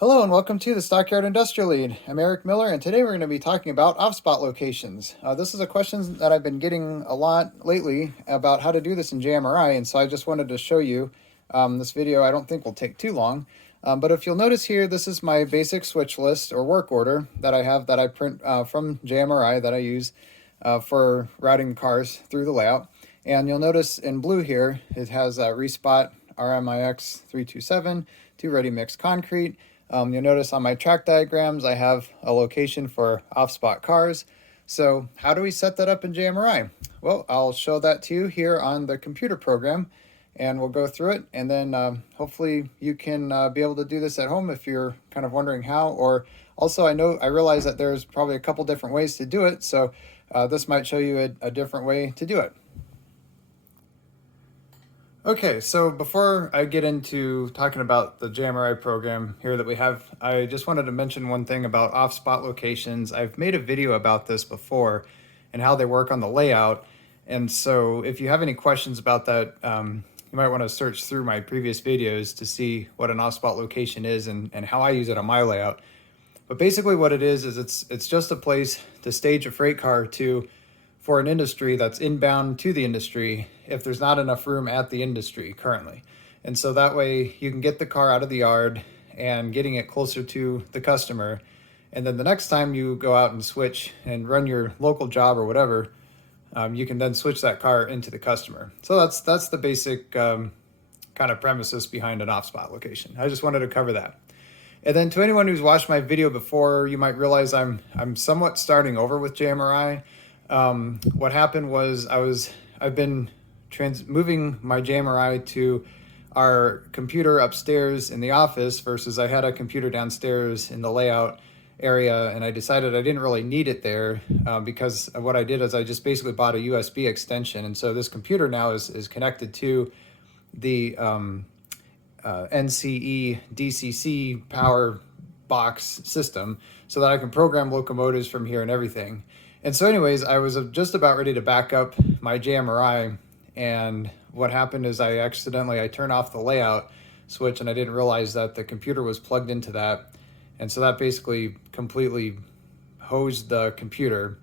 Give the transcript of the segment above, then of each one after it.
Hello and welcome to the Stockyard Industrial Lead. I'm Eric Miller, and today we're going to be talking about OffSpot locations. This is a question that I've been getting a lot lately about how to do this in JMRI, and so I just wanted to show you this video. I don't think will take too long, but if you'll notice here, this is my basic switch list or work order that I have that I print from JMRI that I use for routing cars through the layout. And you'll notice in blue here, it has Respot RMIX 327 to Ready Mix Concrete. You'll notice on my track diagrams, I have a location for OffSpot cars. So how do we set that up in JMRI? Well, I'll show that to you here on the computer program, and we'll go through it. And then hopefully you can be able to do this at home if you're kind of wondering how. Or also, I realize that there's probably a couple different ways to do it. So this might show you a different way to do it. Okay, so before I get into talking about the JMRI program here that we have, I just wanted to mention one thing about OffSpot locations. I've made a video about this before and how they work on the layout. And so if you have any questions about that, you might want to search through my previous videos to see what an OffSpot location is and how I use it on my layout. But basically what it is it's just a place to stage a freight car to for an industry that's inbound to the industry if there's not enough room at the industry currently. And so that way you can get the car out of the yard and getting it closer to the customer. And then the next time you go out and switch and run your local job or whatever, you can then switch that car into the customer. So that's the basic kind of premises behind an OffSpot location. I just wanted to cover that. And then to anyone who's watched my video before, you might realize I'm somewhat starting over with JMRI. What happened was I've been moving my JMRI to our computer upstairs in the office versus I had a computer downstairs in the layout area, and I decided I didn't really need it there because what I did is I just basically bought a USB extension, and so this computer now is connected to the NCE DCC power box system so that I can program locomotives from here and everything. And so anyways, I was just about ready to back up my JMRI, and what happened is I turned off the layout switch, and I didn't realize that the computer was plugged into that. And so that basically completely hosed the computer.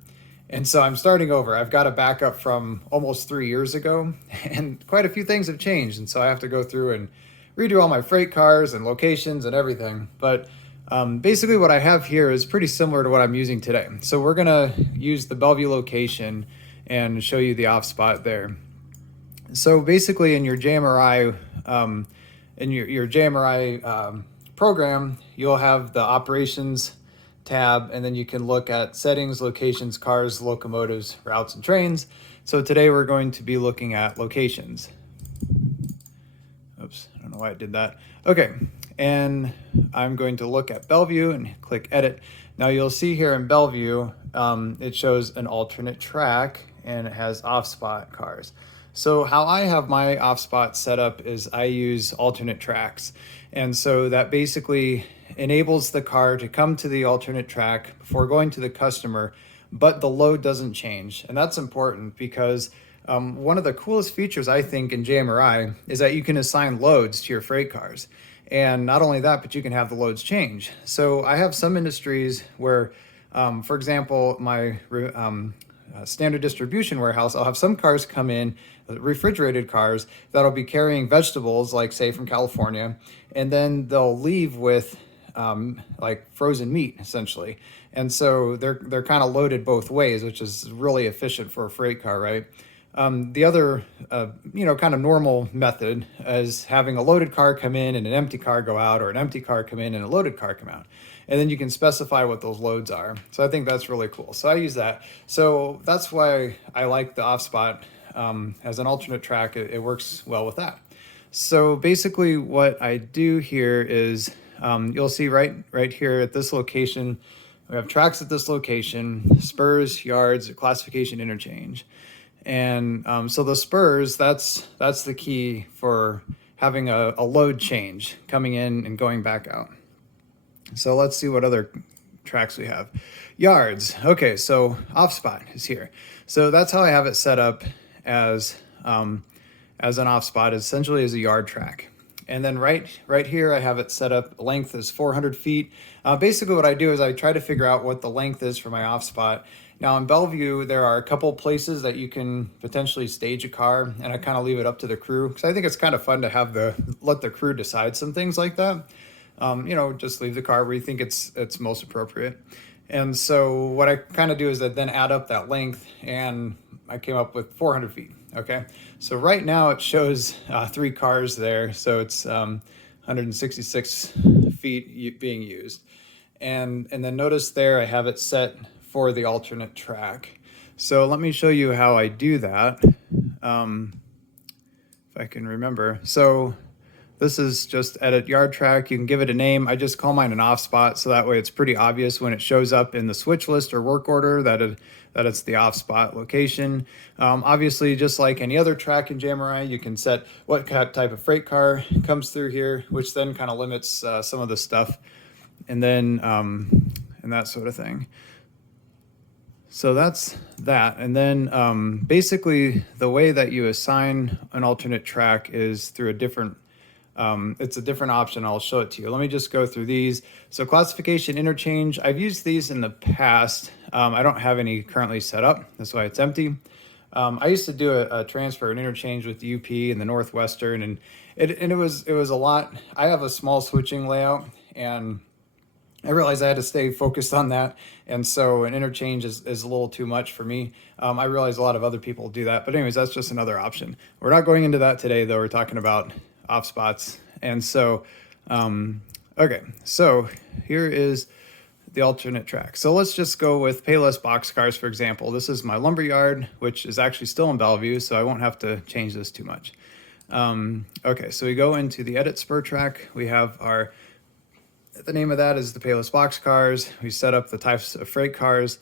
And so I'm starting over. I've got a backup from almost 3 years ago, and quite a few things have changed. And so I have to go through and redo all my freight cars and locations and everything. But basically what I have here is pretty similar to what I'm using today. So we're gonna use the Bellevue location and show you the OffSpot there. So basically in your JMRI, program, you'll have the operations tab, and then you can look at settings, locations, cars, locomotives, routes, and trains. So today we're going to be looking at locations. Oops, I don't know why I did that. Okay. And I'm going to look at Bellevue and click edit. Now you'll see here in Bellevue, it shows an alternate track and it has OffSpot cars. So how I have my OffSpot set up is I use alternate tracks. And so that basically enables the car to come to the alternate track before going to the customer, but the load doesn't change. And that's important because one of the coolest features I think in JMRI is that you can assign loads to your freight cars. And not only that, but you can have the loads change. So I have some industries where, for example, my standard distribution warehouse, I'll have some cars come in, refrigerated cars, that'll be carrying vegetables, like say from California, and then they'll leave with like frozen meat, essentially. And so they're kind of loaded both ways, which is really efficient for a freight car, right? The other, kind of normal method is having a loaded car come in and an empty car go out, or an empty car come in and a loaded car come out. And then you can specify what those loads are. So I think that's really cool. So I use that. So that's why I like the OffSpot as an alternate track. It works well with that. So basically what I do here is you'll see right here at this location, we have tracks at this location, spurs, yards, classification, interchange. And so the spurs, that's the key for having a load change coming in and going back out. So let's see what other tracks we have. Yards. Okay, so OffSpot is here. So that's how I have it set up as an OffSpot, essentially as a yard track. And then right here, I have it set up length is 400 feet. Basically what I do is I try to figure out what the length is for my OffSpot. Now in Bellevue, there are a couple places that you can potentially stage a car, and I kind of leave it up to the crew because I think it's kind of fun to have let the crew decide some things like that. Just leave the car where you think it's most appropriate. And so what I kind of do is I then add up that length, and I came up with 400 feet. Okay, so right now it shows 3 cars there, so it's 166 feet being used. And then notice there I have it set for the alternate track. So let me show you how I do that, if I can remember. So this is just edit yard track. You can give it a name. I just call mine an OffSpot, so that way it's pretty obvious when it shows up in the switch list or work order that it's the OffSpot location. Obviously, just like any other track in JMRI, you can set what type of freight car comes through here, which then kind of limits some of the stuff, and then and that sort of thing. So that's that. And then basically the way that you assign an alternate track is through a different it's a different option. I'll show it to you. Let me just go through these. So classification interchange, I've used these in the past. I don't have any currently set up. That's why it's empty. I used to do a transfer and interchange with UP and the Northwestern, and it was a lot. I have a small switching layout, and I realized I had to stay focused on that. And so an interchange is a little too much for me. I realize a lot of other people do that, but anyways, that's just another option. We're not going into that today, though. We're talking about OffSpots. And so, okay, so here is the alternate track. So let's just go with Payless Box Cars, for example. This is my lumber yard, which is actually still in Bellevue, so I won't have to change this too much. Okay, so we go into the edit spur track. We have the name of that is the Payless Box Cars. We set up the types of freight cars,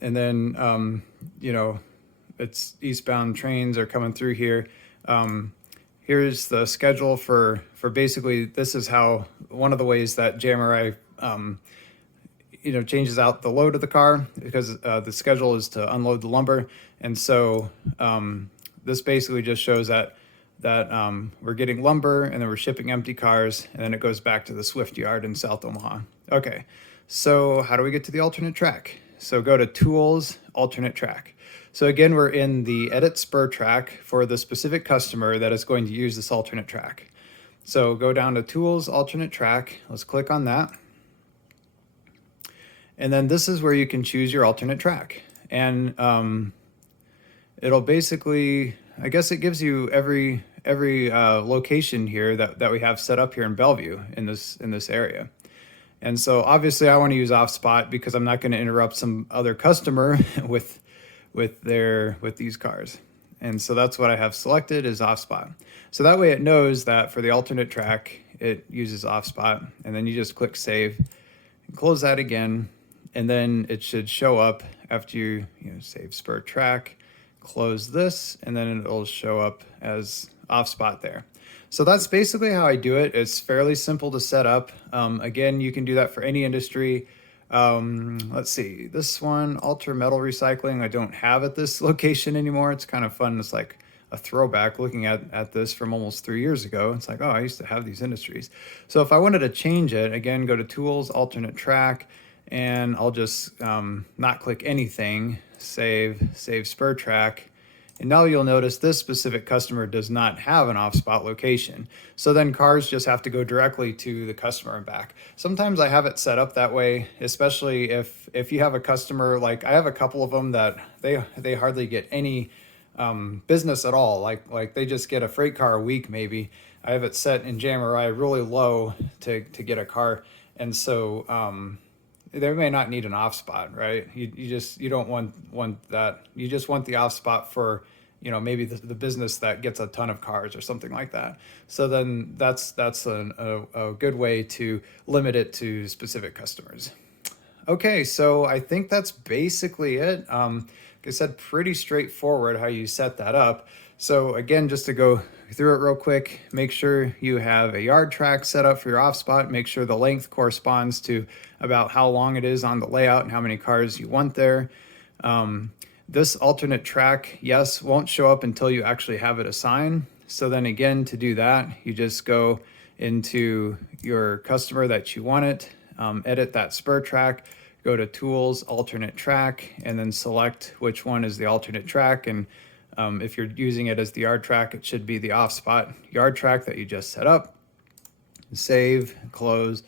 and then, it's eastbound trains are coming through here. Here's the schedule for basically, this is how, one of the ways that JMRI, changes out the load of the car, because the schedule is to unload the lumber. And so this basically just shows that we're getting lumber, and then we're shipping empty cars, and then it goes back to the Swift yard in South Omaha. Okay, so how do we get to the alternate track? So go to Tools, Alternate Track. So again, we're in the Edit Spur track for the specific customer that is going to use this alternate track. So go down to Tools, Alternate Track. Let's click on that. And then this is where you can choose your alternate track. And it'll basically, I guess it gives you every location here that we have set up here in Bellevue in this area. And so obviously I want to use OffSpot because I'm not going to interrupt some other customer with these cars. And so that's what I have selected is OffSpot. So that way it knows that for the alternate track, it uses OffSpot, and then you just click save and close that again. And then it should show up after you save spur track, close this, and then it'll show up as OffSpot there. So that's basically how I do it. It's fairly simple to set up. Again, you can do that for any industry. Let's see, this one, Alter Metal Recycling, I don't have at this location anymore. It's kind of fun. It's like a throwback looking at this from almost 3 years ago. It's like, oh, I used to have these industries. So if I wanted to change it, again, go to Tools, Alternate Track, and I'll just not click anything, save spur track. And now you'll notice this specific customer does not have an OffSpot location. So then cars just have to go directly to the customer and back. Sometimes I have it set up that way, especially if you have a customer, like I have a couple of them that they hardly get any business at all. Like they just get a freight car a week maybe. I have it set in JMRI really low to get a car. And so they may not need an OffSpot, right? You don't want that. You just want the OffSpot for, maybe the business that gets a ton of cars or something like that. So then that's a good way to limit it to specific customers. Okay, so I think that's basically it. Like I said, pretty straightforward how you set that up. So again, just to go through it real quick, make sure you have a yard track set up for your OffSpot. Make sure the length corresponds to about how long it is on the layout and how many cars you want there. This alternate track, yes, won't show up until you actually have it assigned. So then again, to do that, you just go into your customer that you want it, edit that spur track, go to Tools, Alternate Track, and then select which one is the alternate track. And if you're using it as the yard track, it should be the OffSpot yard track that you just set up. Save, close,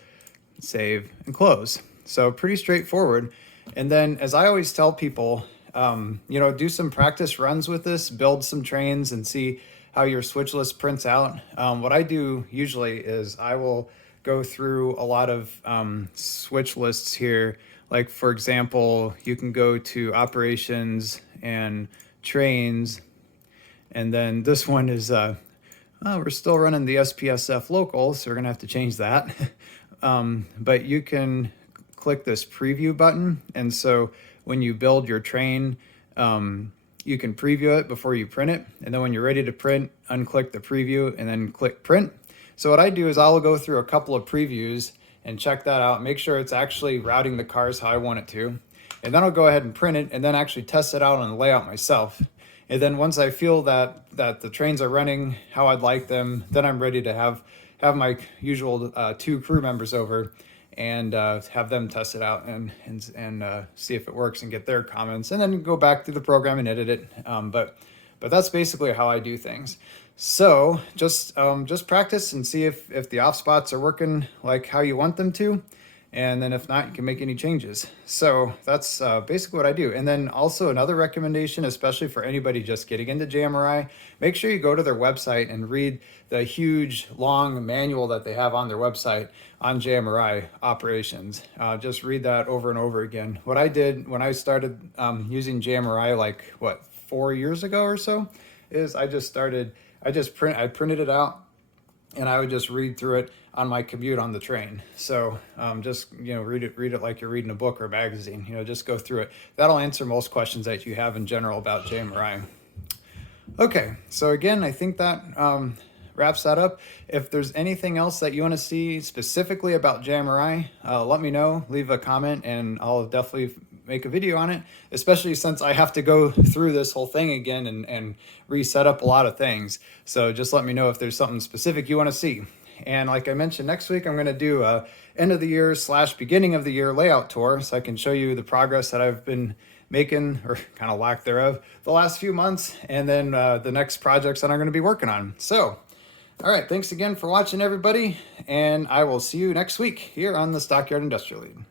save, and close. So pretty straightforward. And then, as I always tell people, do some practice runs with this, build some trains, and see how your switch list prints out. What I do usually is I will go through a lot of switch lists here. Like, for example, you can go to operations and trains, and then this one is we're still running the SPSF local, so we're gonna have to change that. But you can click this preview button, and so when you build your train, you can preview it before you print it, and then when you're ready to print, unclick the preview and then click print. So what I do is I'll go through a couple of previews and check that out, make sure it's actually routing the cars how I want it to, and then I'll go ahead and print it and then actually test it out on the layout myself. And then once I feel that the trains are running how I'd like them, then I'm ready to have my usual 2 crew members over and have them test it out and see if it works and get their comments, and then go back through the program and edit it. But that's basically how I do things. So just practice and see if the OffSpots are working like how you want them to. And then if not, you can make any changes. So that's basically what I do. And then also another recommendation, especially for anybody just getting into JMRI, make sure you go to their website and read the huge, long manual that they have on their website on JMRI operations. Just read that over and over again. What I did when I started using JMRI, like 4 years ago or so, is I printed it out, and I would just read through it on my commute on the train. So just read it like you're reading a book or a magazine. Just go through it. That'll answer most questions that you have in general about JMRI. Okay, so again, I think that wraps that up. If there's anything else that you want to see specifically about JMRI, let me know. Leave a comment, and I'll definitely make a video on it, especially since I have to go through this whole thing again and reset up a lot of things. So just let me know if there's something specific you want to see. And like I mentioned, next week I'm going to do a end of the year / beginning of the year layout tour, so I can show you the progress that I've been making, or kind of lack thereof, the last few months, and then the next projects that I'm going to be working on. So, all right, thanks again for watching, everybody, and I will see you next week here on the Stockyard Industrial Lead.